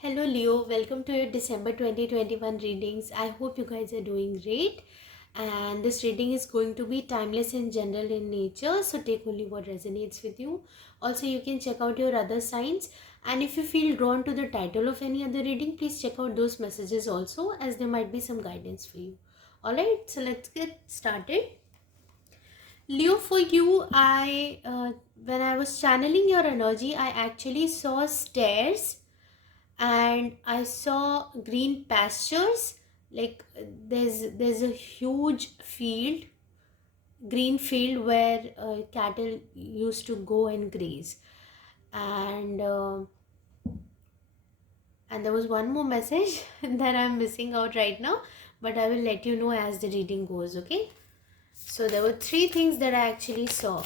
Hello Leo, welcome to your December 2021 readings. I hope you guys are doing great. And this reading is going to be timeless and general in nature, so take only what resonates with you. Also, you can check out your other signs. And if you feel drawn to the title of any other reading, please check out those messages also, as there might be some guidance for you. Alright, so let's get started. Leo, for you, when I was channeling your energy, I actually saw stairs and I saw green pastures. Like there's a huge field, green field where cattle used to go and graze, and and there was one more message that I'm missing out right now, but I will let you know as the reading goes. Okay. So there were three things that I actually saw.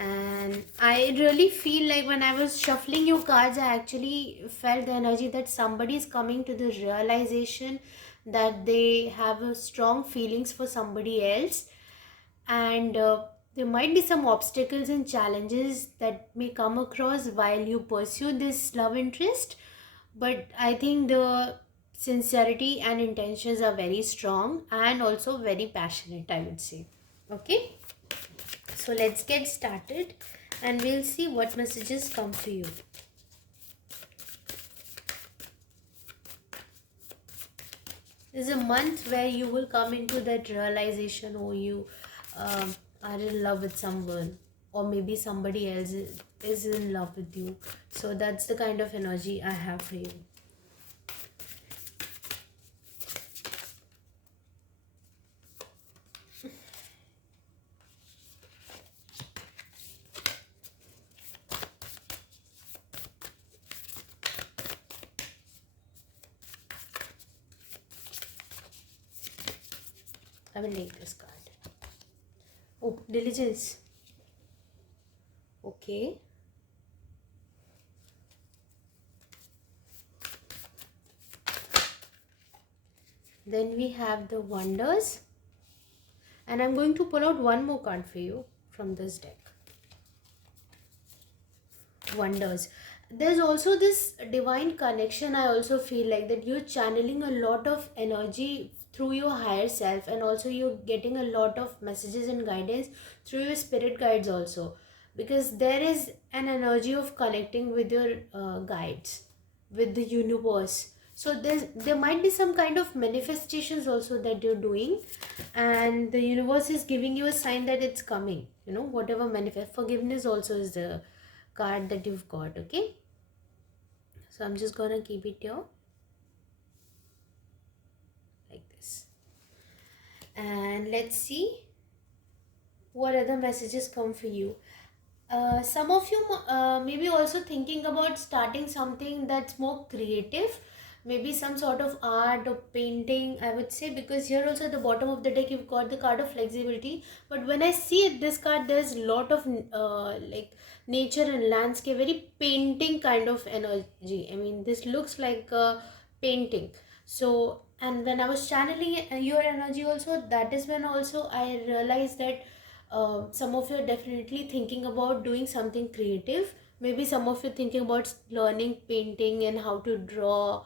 And I really feel like when I was shuffling your cards, I actually felt the energy that somebody is coming to the realization that they have a strong feelings for somebody else, and there might be some obstacles and challenges that may come across while you pursue this love interest. But I think the sincerity and intentions are very strong and also very passionate, I would say. Okay. So let's get started and we'll see what messages come for you. This is a month where you will come into that realization, or you are in love with someone, or maybe somebody else is in love with you. So that's the kind of energy I have for you. I will take this card. Oh, diligence. Okay. Then we have the wonders. And I'm going to pull out one more card for you from this deck. Wonders. There's also this divine connection. I also feel like that you're channeling a lot of energy through your higher self, and also you're getting a lot of messages and guidance through your spirit guides also, because there is an energy of connecting with your guides, with the universe. So there might be some kind of manifestations also that you're doing, and the universe is giving you a sign that it's coming. Whatever manifest, forgiveness also is the card that you've got. Okay, so I'm just gonna keep it here like this, and let's see what other messages come for you. Some of you maybe also thinking about starting something that's more creative, maybe some sort of art or painting, I would say, because here also at the bottom of the deck you've got the card of flexibility. But when I see it, this card, there's a lot of like nature and landscape, very painting kind of energy. I mean, this looks like a painting. So, and when I was channeling your energy also, that is when also I realized that some of you are definitely thinking about doing something creative. Maybe some of you thinking about learning painting and how to draw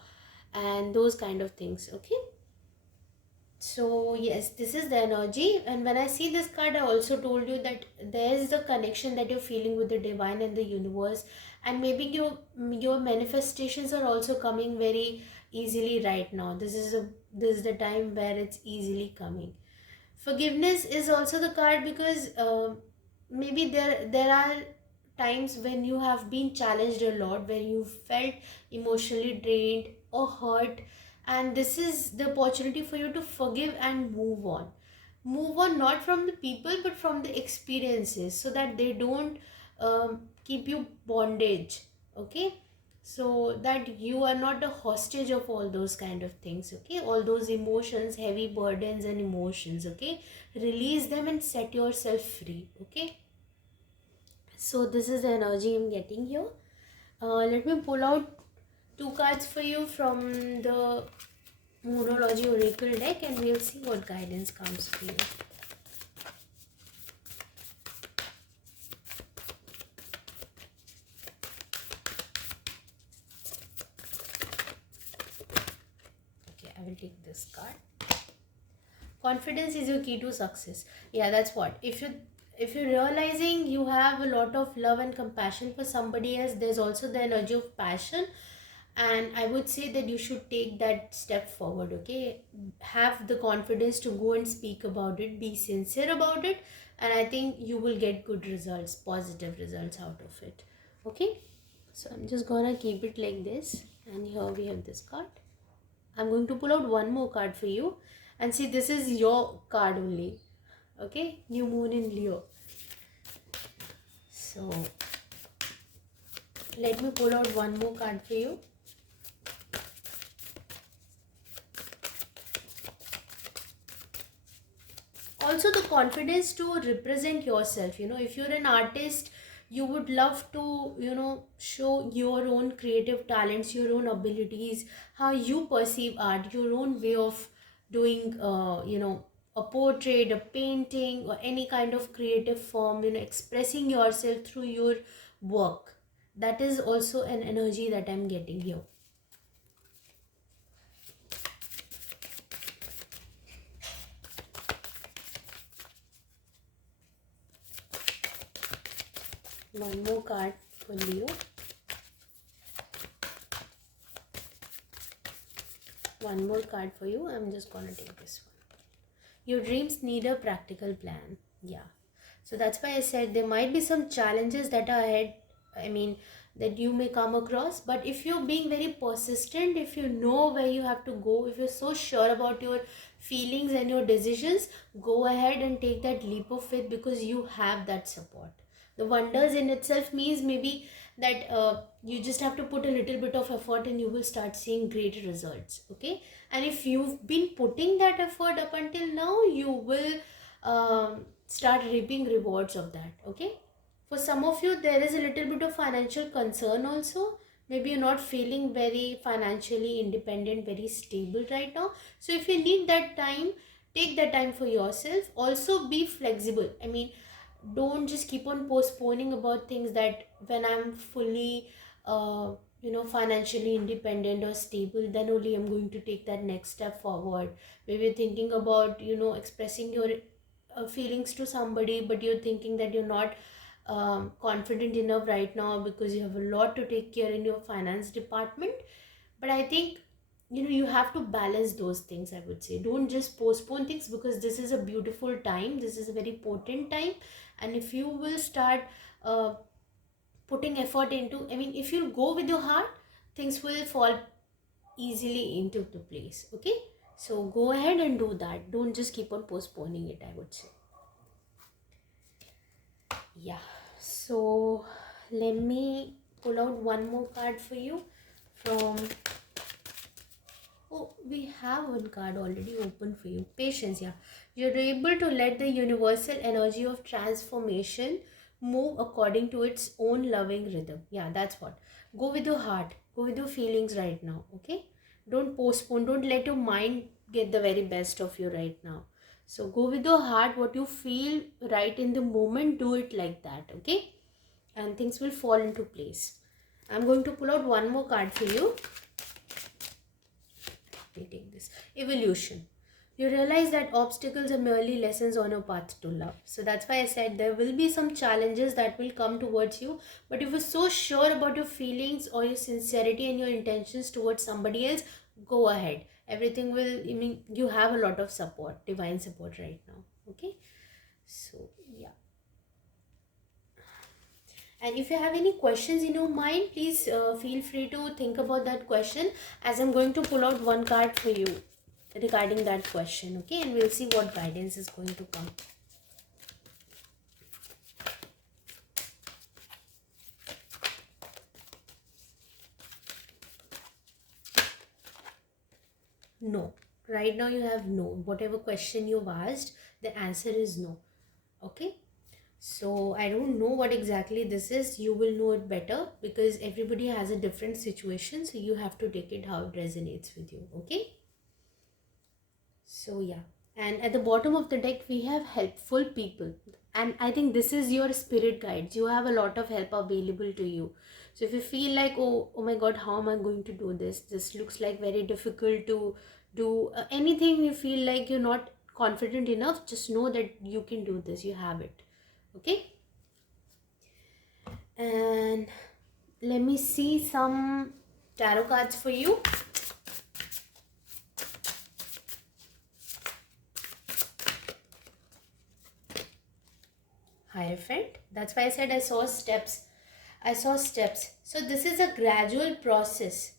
and those kind of things. Okay, so yes, this is the energy. And when I see this card, I also told you that there is the connection that you're feeling with the divine and the universe, and maybe your manifestations are also coming very easily right now. This is the time where it's easily coming. Forgiveness is also the card, because maybe there are times when you have been challenged a lot, where you felt emotionally drained or hurt, and this is the opportunity for you to forgive and move on, not from the people but from the experiences, so that they don't keep you bondage. Okay, so that you are not a hostage of all those kind of things. Okay, all those emotions, heavy burdens and emotions. Okay, release them and set yourself free. Okay, so this is the energy I'm getting here. Let me pull out two cards for you from the Moonology Oracle deck, and we'll see what guidance comes for you. I'll take this card. Confidence is your key to success. Yeah, that's what. If you're realizing you have a lot of love and compassion for somebody else, there's also the energy of passion, and I would say that you should take that step forward. Okay, have the confidence to go and speak about it, be sincere about it, and I think you will get good results, positive results out of it. Okay, so I'm just gonna keep it like this, and here we have this card. I'm going to pull out one more card for you, and see, this is your card only. Okay, new moon in Leo. So let me pull out one more card for you. Also, the confidence to represent yourself. If you're an artist, you would love to show your own creative talents, your own abilities, how you perceive art, your own way of doing a portrait, a painting, or any kind of creative form, expressing yourself through your work. That is also an energy that I'm getting here. One more card for Leo. One more card for you. I'm just gonna take this one. Your dreams need a practical plan. Yeah. So that's why I said there might be some challenges that are ahead. I mean, that you may come across. But if you're being very persistent, if you know where you have to go, if you're so sure about your feelings and your decisions, go ahead and take that leap of faith, because you have that support. The wonders in itself means maybe that you just have to put a little bit of effort and you will start seeing great results. Okay, and if you've been putting that effort up until now, you will start reaping rewards of that. Okay, for some of you there is a little bit of financial concern also. Maybe you're not feeling very financially independent, very stable right now. So if you need that time, take that time for yourself. Also be flexible. I mean, don't just keep on postponing about things, that when I'm fully financially independent or stable, then only I'm going to take that next step forward. Maybe you're thinking about expressing your feelings to somebody, but you're thinking that you're not confident enough right now because you have a lot to take care in your finance department. But I think you have to balance those things. I would say, don't just postpone things, because this is a beautiful time, this is a very potent time. And if you will start putting effort into, I mean, if you go with your heart, things will fall easily into the place. Okay, so go ahead and do that. Don't just keep on postponing it, I would say. Yeah, so let me pull out one more card for you from, oh, we have one card already open for you. Patience, yeah. You're able to let the universal energy of transformation move according to its own loving rhythm. Yeah, that's what. Go with your heart. Go with your feelings right now. Okay? Don't postpone. Don't let your mind get the very best of you right now. So go with your heart. What you feel right in the moment, do it like that. Okay? And things will fall into place. I'm going to pull out one more card for you. We take this. Evolution. You realize that obstacles are merely lessons on your path to love. So that's why I said there will be some challenges that will come towards you. But if you're so sure about your feelings or your sincerity and your intentions towards somebody else, go ahead. Everything will, I mean, you have a lot of support, divine support right now. Okay. So, yeah. And if you have any questions in your mind, please feel free to think about that question, as I'm going to pull out one card for you regarding that question. Okay, and we'll see what guidance is going to come. No. Right now you have no. Whatever question you've asked, the answer is no. Okay. So I don't know what exactly this is. You will know it better, because everybody has a different situation. So you have to take it how it resonates with you. Okay. So yeah. And at the bottom of the deck, we have helpful people. And I think this is your spirit guides. You have a lot of help available to you. So if you feel like, oh my God, how am I going to do this? This looks like very difficult to do anything you feel like you're not confident enough, just know that you can do this, you have it. Okay. And let me see some tarot cards for you. Hierophant. That's why I said I saw steps. I saw steps. So this is a gradual process.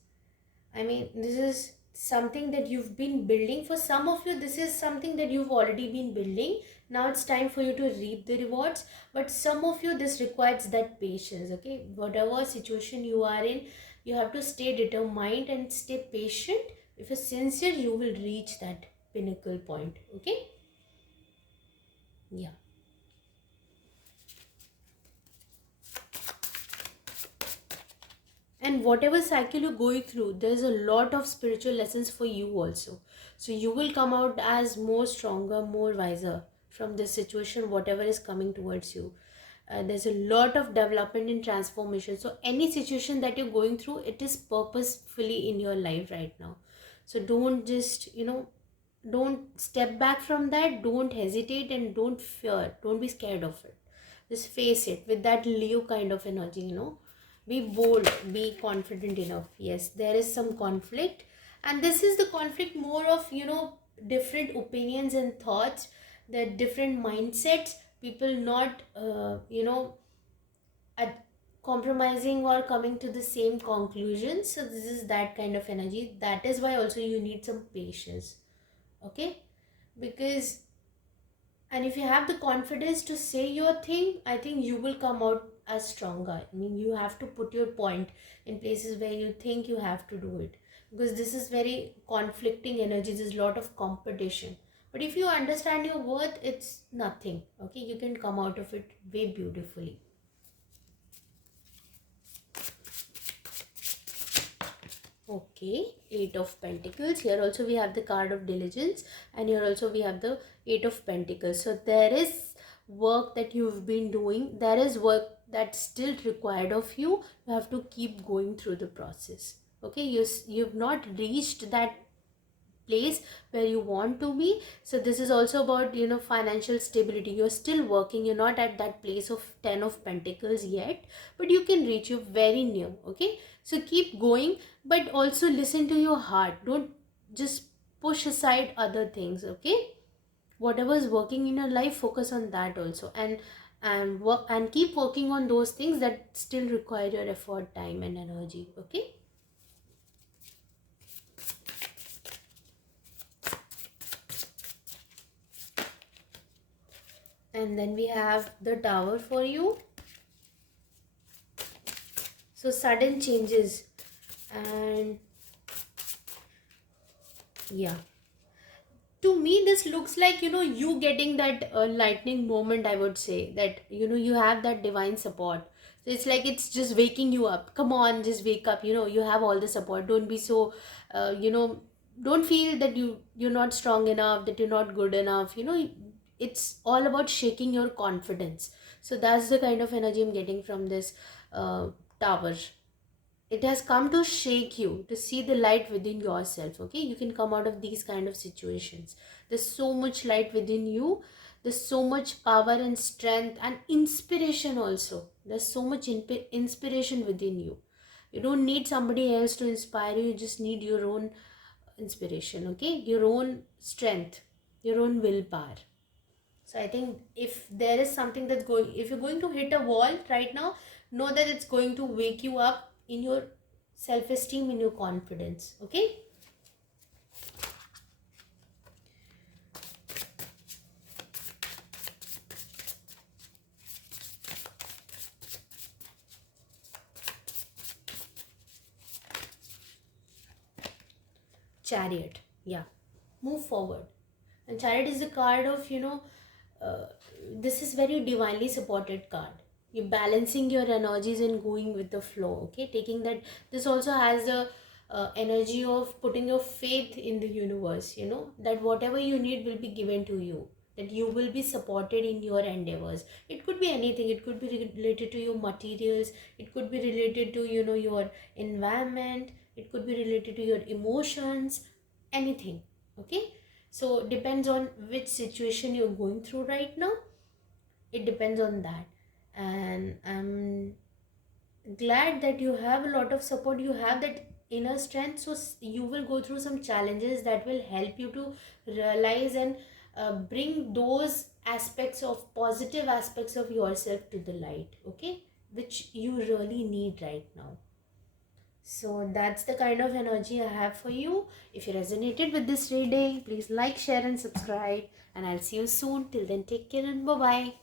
I mean, this is something that you've been building. For some of you, this is something that you've already been building. Now it's time for you to reap the rewards. But some of you, this requires that patience. Okay, whatever situation you are in, you have to stay determined and stay patient. If you're sincere, you will reach that pinnacle point. Okay, yeah. And whatever cycle you're going through, there's a lot of spiritual lessons for you also. So you will come out as more stronger, more wiser from this situation, whatever is coming towards you. There's a lot of development and transformation. So any situation that you're going through, it is purposefully in your life right now. So don't just, don't step back from that. Don't hesitate and don't fear. Don't be scared of it. Just face it with that Leo kind of energy. Be bold, be confident enough. Yes, there is some conflict, and this is the conflict more of different opinions and thoughts, the different mindsets, people not at compromising or coming to the same conclusion. So this is that kind of energy. That is why also you need some patience. Okay, because, and if you have the confidence to say your thing, I think you will come out as stronger. I mean, you have to put your point in places where you think you have to do it, because this is very conflicting energy. There's a lot of competition, but if you understand your worth, it's nothing. Okay, you can come out of it way beautifully. Okay, Eight of Pentacles. Here also we have the card of diligence, and here also we have the Eight of Pentacles. So there is work that you've been doing. There is work that's still required of you. You have to keep going through the process. Okay, you've not reached that place where you want to be. So this is also about financial stability. You're still working, you're not at that place of 10 of Pentacles yet, but you can reach, you very near. Okay, so keep going, but also listen to your heart. Don't just push aside other things. Okay, whatever is working in your life, focus on that also, and work and keep working on those things that still require your effort, time and energy. Okay. And then we have the Tower for you. So sudden changes, and yeah, to me this looks like you getting that lightning moment. I would say that you have that divine support. So it's like it's just waking you up. Come on, just wake up. You have all the support. Don't be so don't feel that you're not strong enough, that you're not good enough. It's all about shaking your confidence. So that's the kind of energy I'm getting from this Tower. It has come to shake you, to see the light within yourself. Okay, you can come out of these kind of situations. There's so much light within you. There's so much power and strength and inspiration also. There's so much inspiration within you. You don't need somebody else to inspire you. You just need your own inspiration. Okay, your own strength, your own willpower. So I think if there is something that's going, if you're going to hit a wall right now, know that it's going to wake you up in your self-esteem, in your confidence. Okay. Chariot. Yeah. Move forward. And Chariot is the card of, uh, this is very divinely supported card. You're balancing your energies and going with the flow. Okay, taking that. This also has the energy of putting your faith in the universe. That whatever you need will be given to you. That you will be supported in your endeavors. It could be anything. It could be related to your materials. It could be related to your environment. It could be related to your emotions. anything. Okay, so depends on which situation you're going through right now. It depends on that. And I'm glad that you have a lot of support, you have that inner strength. So you will go through some challenges that will help you to realize and bring those aspects of positive aspects of yourself to the light, okay, which you really need right now. So that's the kind of energy I have for you. If you resonated with this reading, please like, share and subscribe, and I'll see you soon. Till then, take care and bye bye.